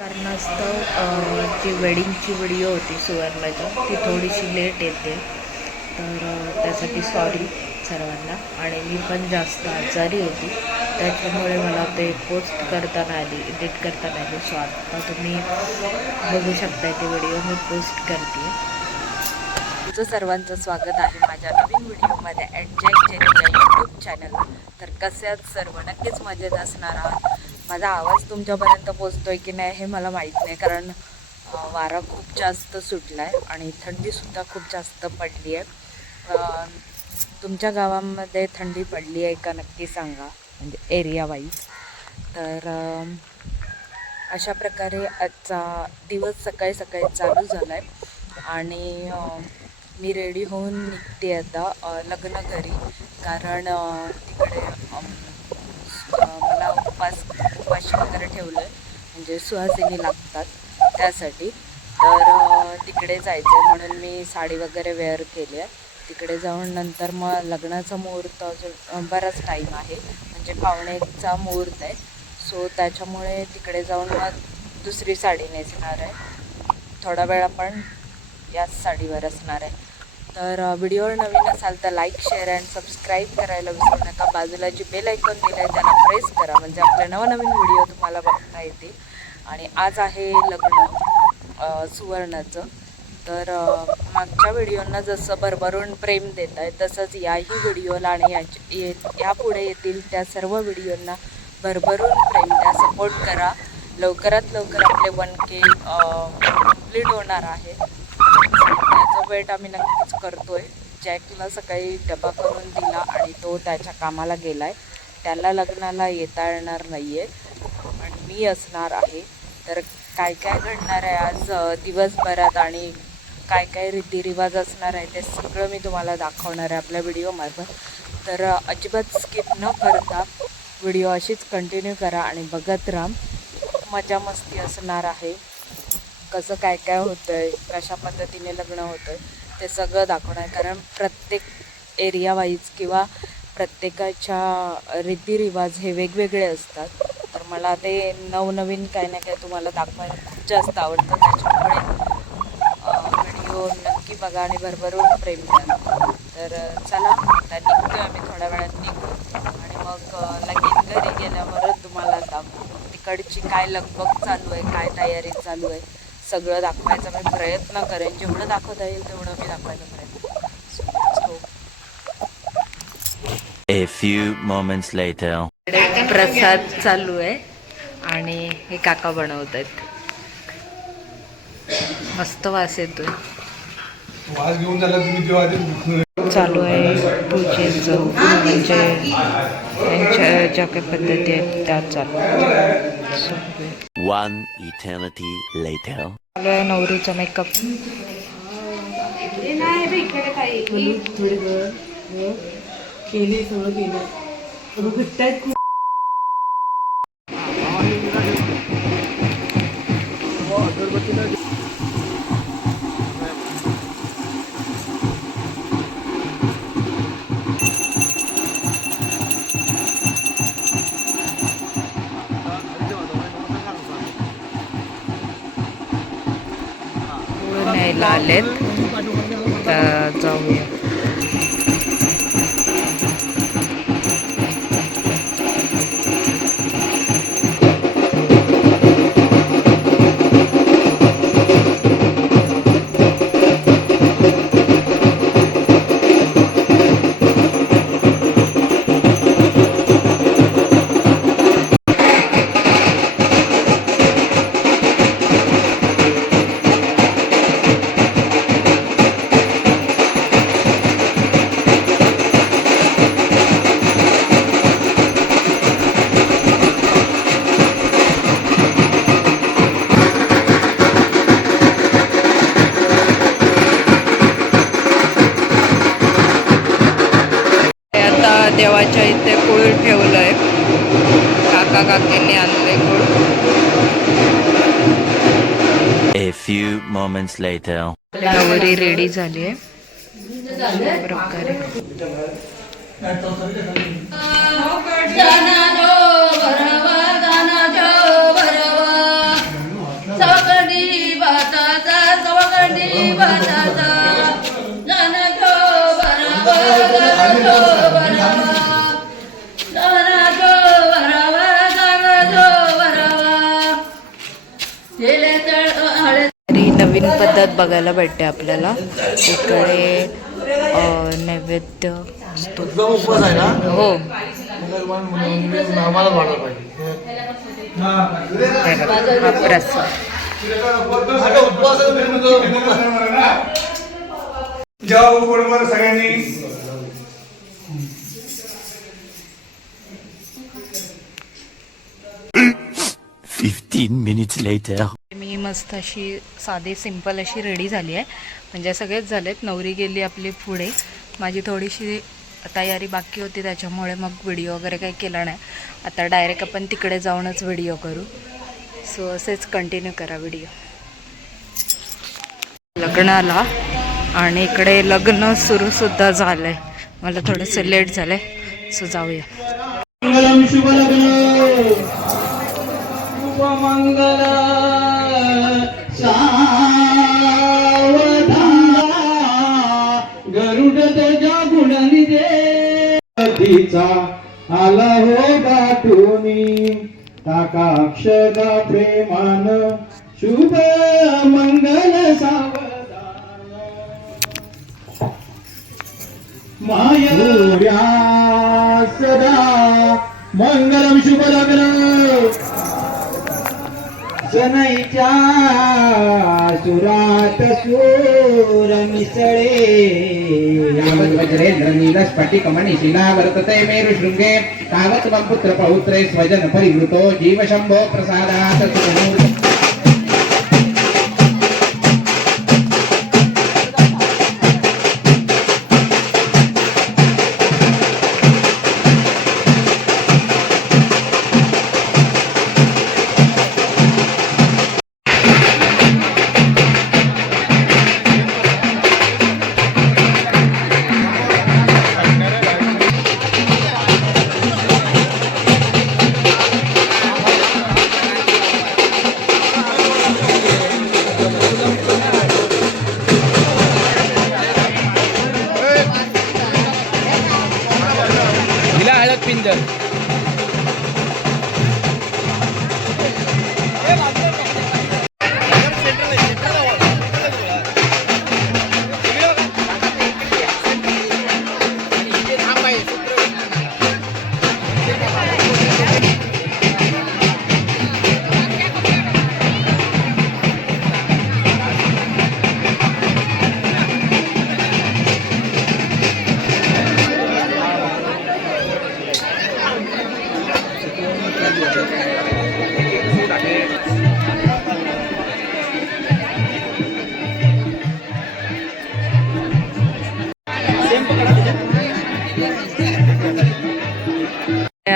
कारणास्तव जी वेडिंगची व्हिडिओ होती सुवर्णाची. ती थोडीशी लेट येते. तर त्यासाठी सॉरी सर्वांना. आणि मी पण जास्त आजारी होती. त्याच्यामुळे मला ते पोस्ट करताना आली एडिट करताना आली सो आता तुम्ही बघू शकता ती व्हिडिओ. मी पोस्ट करते. तुमचं सर्वांचं स्वागत आहे माझ्या नवीन व्हिडिओमध्ये. ॲडजॅक्ट जेनीच्या यूट्यूब चॅनल तर कसे आहात सर्व? नक्कीच मजेत असणार आहात. माझा आवाज तुमच्यापर्यंत पोचतोय की नाही हे मला माहीत नाही कारण वारा खूप जास्त सुटला आहे आणि थंडीसुद्धा खूप जास्त पडली आहे तुमच्या गावामध्ये थंडी पडली आहे का नक्की सांगा म्हणजे एरिया वाईज तर अशा प्रकारे आजचा दिवस सकाळी सकाळी चालू झाला आहे आणि मी रेडी होऊन निघते आता लग्न घरी. कारण तिकडे मला उपास उपाशी वगैरे ठेवलं आहे म्हणजे सुहासिनी लागतात त्यासाठी. तर तिकडे जायचं आहे म्हणून मी साडी वगैरे वेअर केली आहे. तिकडे जाऊन नंतर मग लग्नाचा मुहूर्त अजून बराच टाईम आहे. म्हणजे पाहुणेचा मुहूर्त आहे. सो त्याच्यामुळे तिकडे जाऊन मग दुसरी साडी नेसणार आहे. थोडा वेळ आपण याच साडीवर असणार आहे. तर व्हिडिओवर नवीन असाल तर लाईक शेअर अँड सबस्क्राईब करायला विसरू नका. बाजूला जी बेल ऐकून दिलं आहे त्यांना प्रेस करा. म्हणजे आपले नवनवीन व्हिडिओ तुम्हाला बघता येतील. आणि आज आहे लग्न सुवर्णाचं. तर मागच्या व्हिडिओंना जसं भरभरून प्रेम देत आहे तसंच याही व्हिडिओला आणि याच्या यापुढे येतील त्या सर्व व्हिडिओंना भरभरून प्रेम. द्या सपोर्ट करा. लवकरात लवकर आपले वन के कंप्लीट होणार आहे. वेट आम्ही नक्कीच करतोय. जॅकला सकाळी डबा करून दिला आणि तो त्याच्या कामाला गेलाय. त्याला लग्नाला येता येणार नाही आहे पण मी असणार आहे. तर काय काय घडणार आहे आज दिवसभरात आणि काय काय रीतिरिवाज असणार आहे ते सगळं मी तुम्हाला दाखवणार आहे आपल्या व्हिडिओमार्फत तर अजिबात स्किप न करता व्हिडिओ अशीच कंटिन्यू करा आणि बघत राहा. मजा मस्ती असणार आहे. कसं काय काय होतं आहे कशा पद्धतीने लग्न होतं आहे ते सगळं दाखवणार कारण प्रत्येक एरिया वाईज किंवा प्रत्येकाच्या रीतिरिवाज हे वेगवेगळे असतात. तर मला ते नवनवीन काय ना काय तुम्हाला दाखवायला खूप जास्त आवडतं. त्याच्यामुळे व्हिडिओ नक्की बघा आणि भरभरून प्रेम द्या तर चला आता निघतोय आम्ही थोड्या वेळात निघतो आणि मग लगेच घरी गेल्यावरच तुम्हाला दाखवू. तिकडची काय लगबग चालू आहे काय तयारी चालू आहे. सगळं दाखवायचा मी प्रयत्न करेन. जेवढं दाखवता येईल तेवढं मी दाखवायचा प्रयत्न करेन. A few moments later. इकडे प्रसाद चालू आहे आणि हे काका बनवत आहेत. मस्त वास येतोय. चालू आहे पूजेचं. म्हणजे त्यांच्या ज्या काही पद्धती आहेत त्या चालू चालू आहे नवरीचा मेकअप केले सगळं केलं अगं घट्ट देवाच्या इथे गुळ ठेवलं आहे काका काकींनी आणले गुळ A few moments later. नवरी रेडी झाली आहे. अशा नवीन पद्धत बघायला भेटते आपल्याला. इकडे नैवेद्य. असतो तुझा उपवास आहे ना? हो. सगळ्यांनी Fifteen minutes later. मस्त अशी साधी सिंपल अशी रेडी झाली आहे. म्हणजे सगळेच झालेत. नवरी गेली आपली पुढे. माझी थोडीशी तयारी बाकी होती त्याच्यामुळे मग व्हिडिओ वगैरे काही केला नाही. आता डायरेक्ट आपण तिकडे जाऊनच व्हिडिओ करू. सो असेच कंटिन्यू करा व्हिडिओ लग्नाला आणि इकडे लग्न सुरूसुद्धा झालं आहे मला थोडंसं लेट झालं आहे सो जाऊया सावधा गरुड तुझ्या गुणांनी दे तिचा आला हो गाठूनी टाका अक्षदा प्रेमान शुभ मंगल सावधान. माया हो, सदा मंगलम शुभ लग्न. सनईच्या सुरात सूर मिसळे. वज्रेंद्र नील स्फटिक वर्तते मेरु शृंगे तावत मम पुत्र पौत्रे स्वजन परिवृतो जीव शंभो प्रसादात Binder.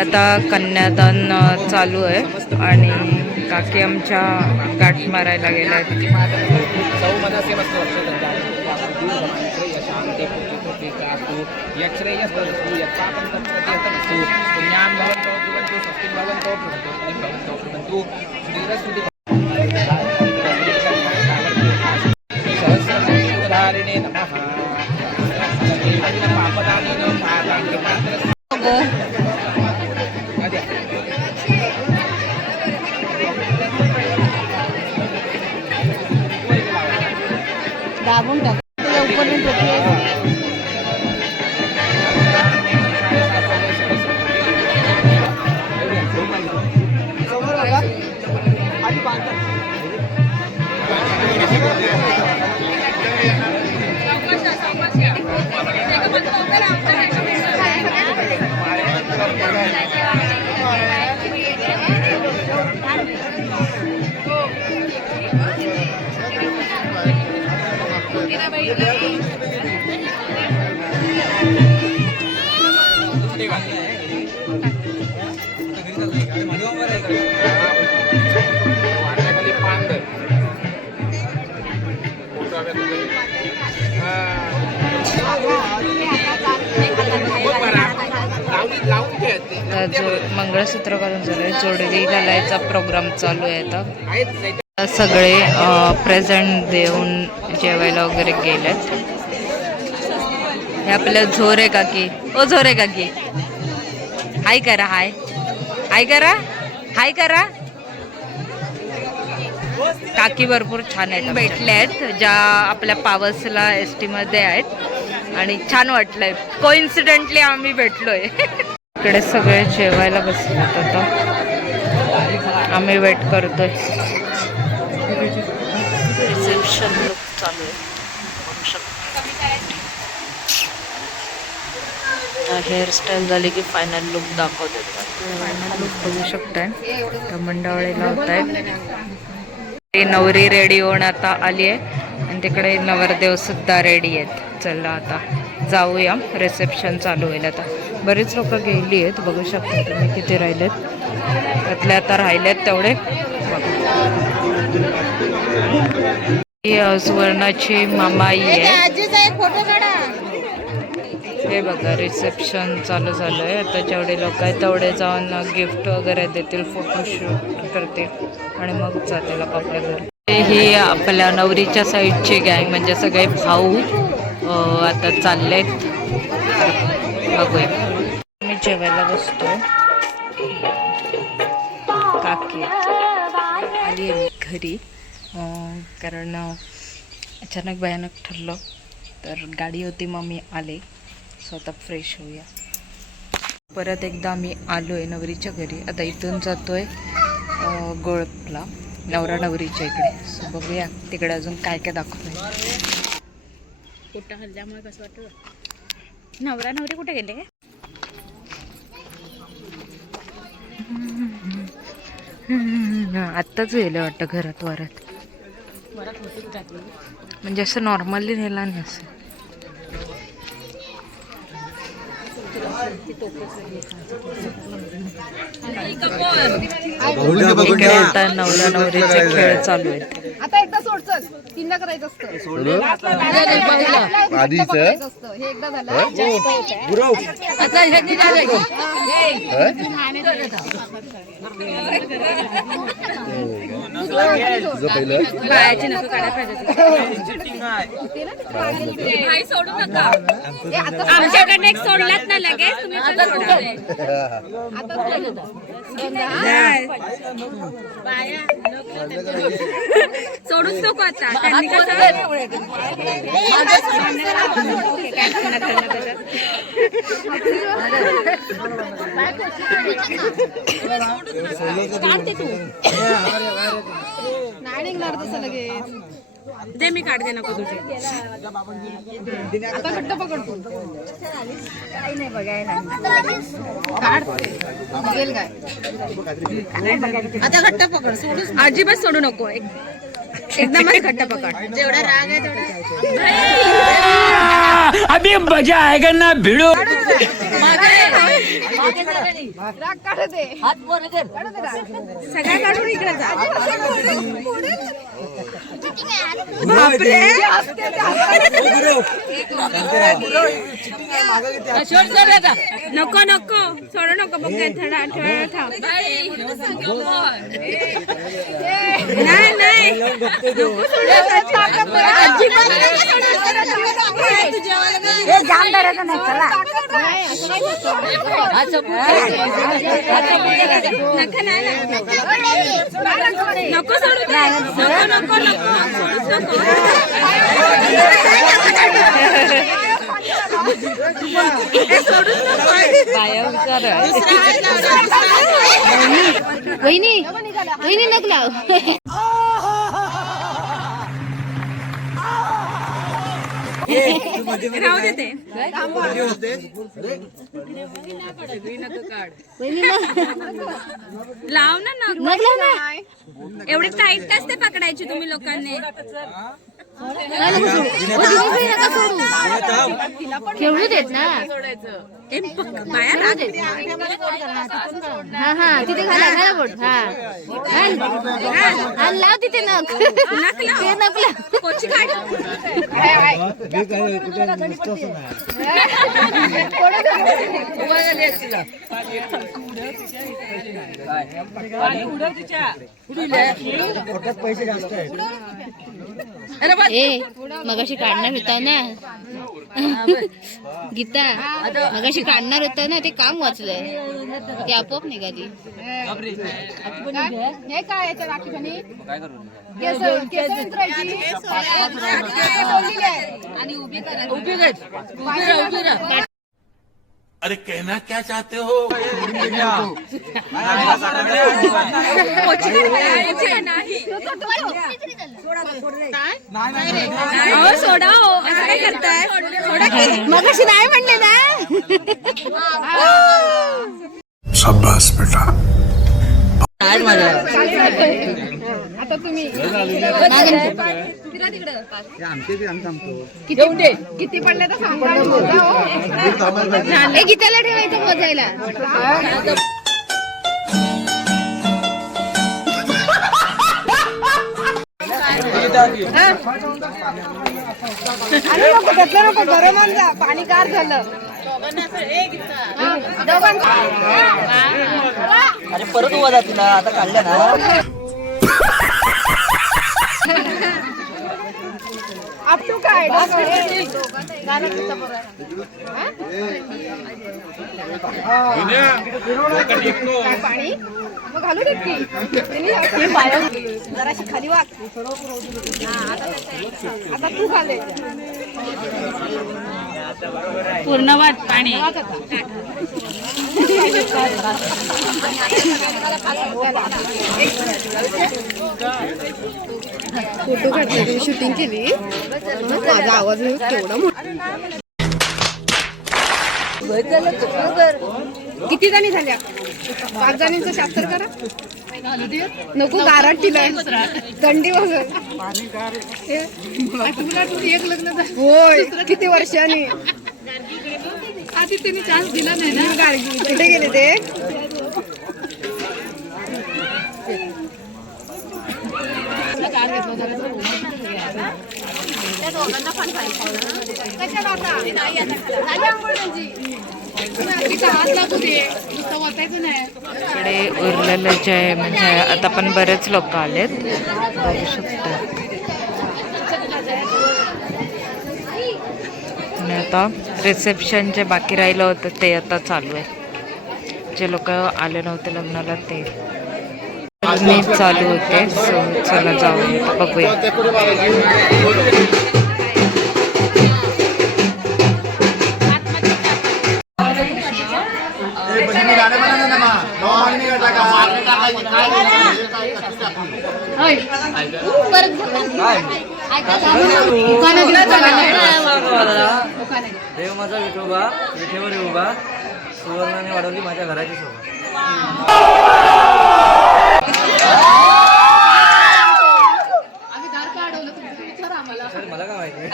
आता कन्यादान चालू आहे आणि काकी आमच्या गाठ मारायला गेल्या आहेत. ಉಂಟಲ್ಲ मंगळसूत्र घालून झालंय जोडवी घालायचा प्रोग्राम चालू आहे आता. सगळे प्रेझेंट देऊन जेवायला वगैरे गेलेत. हे आपलं झोर आहे काकी. ओ झोर आहे काकी. हाय करा हाय. हाय करा हाय करा. काकी भरपूर छान आहेत भेटले आहेत ज्या आपल्या पावसला एसमध्ये आहेत. आणि छान वाटलंय. कोइन्सिडेंटली आम्ही भेटलोय. इकडे सगळे जेवायला बसलेत आता. आम्ही वेट करतोय. रिसेप्शन लुक चालू आहे. बघू शकता. हेअरस्टाईल झाली की फायनल लुक दाखवते. फायनल लुक बघू शकताय. त्या मंडावळीला होत आहेत नवरी रेडी होऊन आता आली आहे. आणि तिकडे नवरदेव सुद्धा रेडी आहेत. चला आता. जाऊया. रिसेप्शन चालू होईल आता. बरीच लोक गेली आहेत. बघू शकता तुम्ही किती राहिलेत. त्यातले आता राहिलेत तेवढे. ही, सुवर्णाची मामाई आहे. हे बघा रिसेप्शन चालू झालं आहे आता जेवढे लोक आहेत तेवढे जाऊन गिफ्ट वगैरे देतील फोटोशूट करतील. आणि मग जातील आपापल्या घरी. ही आपल्या नवरीच्या साईडची गँग म्हणजे सगळे भाऊ. आता चालले बघूया. मी जेवायला बसतो. काकी आली आहे घरी. कारण अचानक भयानक ठरलं. तर गाडी होती मग मी आले स्वतः फ्रेश होऊया. परत एकदा आम्ही आलो आहे नवरीच्या घरी. आता इथून जातो आहे गोळपला. नवरा नवरीच्या इकडे. सो बघूया तिकडे अजून काय काय दाखवत कुठं हल्ल्यामुळे कसं वाटतं? नवरा नवरी कुठे गेले? आत्ताच गेलं वाटतं घरात वरात. म्हणजे असं नॉर्मली नेला नाही असं. नवरा नवरीचे खेळ चालू आहेत. तीनदा करायचं असतं. आधीच? असतं. हे एकदा झालं. बायाची नको काढायला पाहिजे भाई सोडू नका. आमच्याकडनं एक सोडलात ना लगेच तुम्ही. सोडूच नको आता. त्यांनी नाही निघणार तसं लगेच. दे मी काढते नको तुझे. आता घट्ट पकडतो. काढ निघेल काय आता घट्ट पकड सोडूच अजिबात सोडू नको एक एकदमच घट्ट पकड. जेवढा राग आहे तेवढा अभी मजा आएगा ना भिड़ो। राग काढ दे. सगळ्या काढून इकडे जा. नको नको. सोडू नको बघ थोडा थोडा थांब. नाही. बहिनी बहिनी तो चला नको नको नको नको राहू लाव ना नग नक लाव ना. एवढी टाईट असते पकडायची तुम्ही लोकांनी? खेळू देत ना? हा हा. तिथे घाला घाला बोट. हा. लाव तिथे नख. ते नक लाव. ए मगाशी काढणार होता ना. गीता मगाशी काढणार होता ना ते काम वाचलंय. ते आपोआप निघाली. हे काय याच्या. आणि उभी करा उभी राहा. अरे कहना क्या चाहते हो? सोडा हो। असं काय करताय सोडा की. मगाशी नाही म्हणले ना। शाबास बेटा। आता तुम्ही किती किती पडले तर सांगा. मोजा हो. गीताला ठेवायचं मोजायला आणि नको त्यातलं नको गरम आण जा पाणी गार झालं अरे परत उभा जा तुला आता काढल्या ना. अप टू काय? पाणी? मग घालू देत की? जराशी खाली वाग हा, आता तू खाले पूर्ण वाट पाणी. फोटो काढले शूटिंग केली. माझा आवाज केवढा किती जणी झाल्या पाच जणींचं शास्त्र करा. नको गारट दिलाय. थंडी वगैरे एक लग्न होय किती वर्षांनी. आधी त्यांनी चान्स दिला नाही ना. गाडगी कुठे गेले ते? इकडे उरलेलं जे आहे म्हणजे आता पण बरेच लोक आलेत. बघू शकतो. आणि आता रिसेप्शन जे बाकी राहिलं होतं ते आता चालू आहे. जे लोक आले नव्हते लग्नाला ते. मी चालू होते सो चला जाऊया बघूया. देव माझा विठोबा विठेवर उभा सुवर्णाने वाढवली माझ्या घराची शोभा. सर, मला काय माहिती?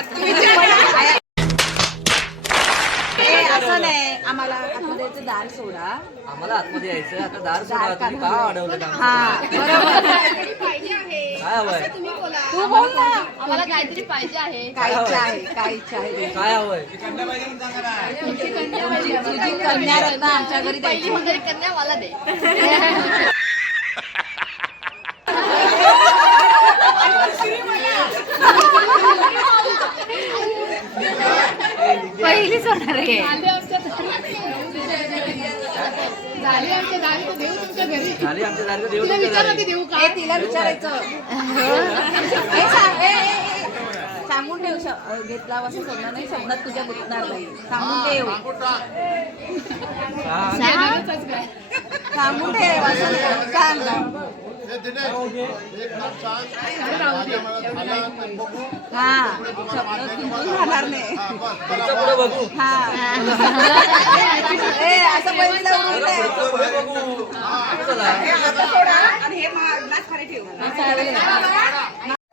असं नाही आम्हाला आतमध्ये दार सोडा. आम्हाला आतमध्ये यायचं आता दार सोडा तुम्ही का अडवलं काय हवंय? तू बोल ना. आम्हाला काहीतरी पाहिजे आहे. काय इच्छा आहे काय इच्छा आहे. काय हवंय? तुझी कन्या रत्न आमच्या घरी द्यायची वगैरे कन्या मला दे. पहिलीच होणार आहे. झाले आमच्या दारी. तर देऊ तुमच्या घरी. झाली आमच्या दार देव तिला तुमच्या विचारायचं. सांगून ठेव घेतला असं सोडणार नाही स्वप्नात तुझ्या गुंतणार नाही. सांगून ठेव सांगून ठेव असं. सांग हा राहणार नाही. हा. ए असं उडून हा.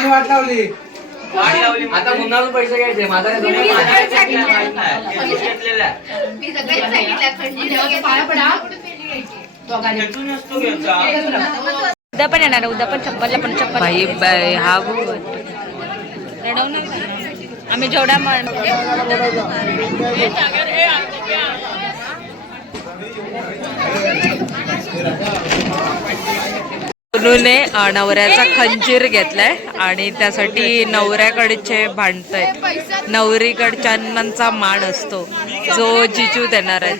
वाट लावली आता मुन्नारून पैसे घ्यायचे माझा. घेतलेला उद्या पण येणार उद्या पण चप्पलला पण चप्पल बाई बाई हा बघ आम्ही जेवढा म- सोनूने अ, नवऱ्याचा खंजीर घेतलाय आणि त्यासाठी नवऱ्याकडचे भांडतायत. नवरीकडच्यांचा मान असतो. जो जिजू देणार आहे.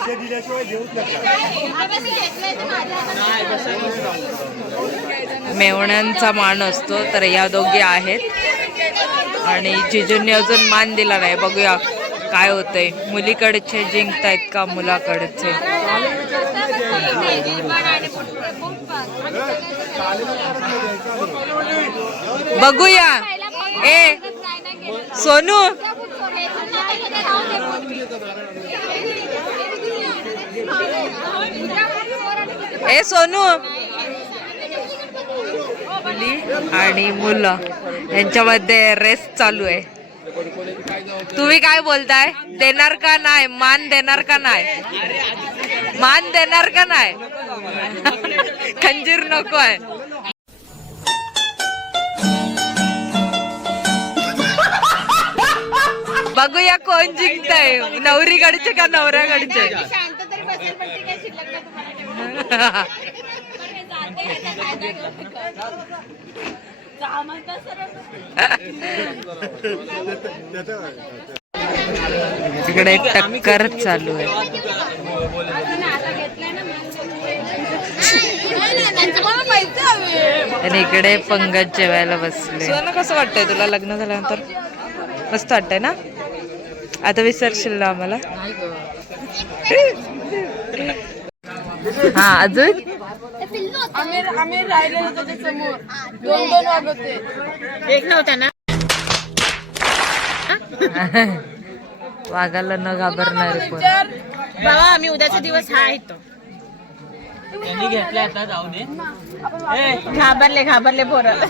मेवण्यांचा मान असतो तर या दोघी आहेत. आणि जिजूंनी अजून मान दिला नाही. बघूया काय होतंय. मुलीकडचे जिंकतायत का मुलाकडचे? बघूया. ए सोनू. ए सोनू. मुली आणि मुलं. यांच्यामध्ये रेस चालू आहे. तुम्ही काय बोलताय? देणार का नाही? मान देणार का नाही? मान देणार का नाही? खंजीर नको आहे. बघूया कोण जिंकताय. नवरीकडचे का नवऱ्याकडचे? तिकडे टक्कर चालू आहे. आणि इकडे पंगत जेवायला बसले. कसं वाटतंय तुला लग्न झाल्यानंतर? मस्त वाटतंय ना? आता विसरशील ना आम्हाला? हा अजून? आम्ही होतो ते समोर. दोन दोन वाग होते. एक नव्हता ना? वाघाला न घाबरणार बाबा आम्ही उद्याचा दिवस हा आहे तो त्यांनी घेतलाय आता जाऊ दे. घाबरले घाबरले पोरं.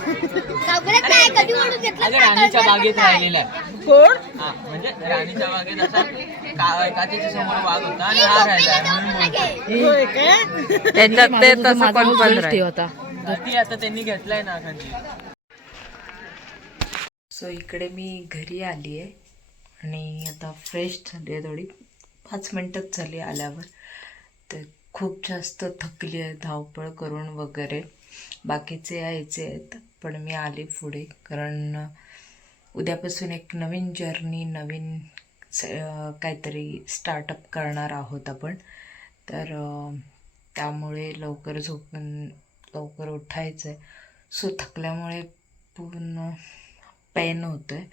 अगं राणीच्या बागेत राहिलेला आहे. कोण? म्हणजे राणीच्या बागेत असा काचेच्या समोर वाघ होता आणि हा राहिला. म्हणून त्याच्यात ते तसं पण. होता ती आता त्यांनी घेतलाय ना खंजी सो इकडे मी घरी आली आहे आणि आता फ्रेश झाली आहे थोडी. पाच मिनटंच झाली आल्यावर. तर खूप जास्त थकली आहे धावपळ करून वगैरे. बाकीचे यायचे आहेत पण मी आले पुढे. कारण उद्यापासून एक नवीन जर्नी नवीन स- काहीतरी स्टार्टअप करणार आहोत आपण. तर त्यामुळे लवकर झोपून लवकर उठायचं आहे सो थकल्यामुळे पूर्ण पेन होतं आहे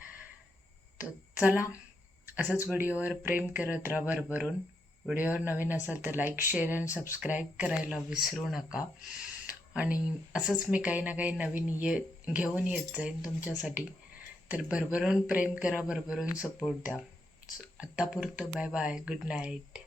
तर चला असंच व्हिडिओवर प्रेम करत राहा भरभरून. व्हिडिओवर नवीन असाल तर लाईक शेअर आणि सबस्क्राईब करायला विसरू नका. आणि असंच मी काही ना काही नवीन ये घेऊन येत जाईन तुमच्यासाठी. तर भरभरून प्रेम करा भरभरून सपोर्ट द्या. आत्तापुरतं बाय बाय गुड नाईट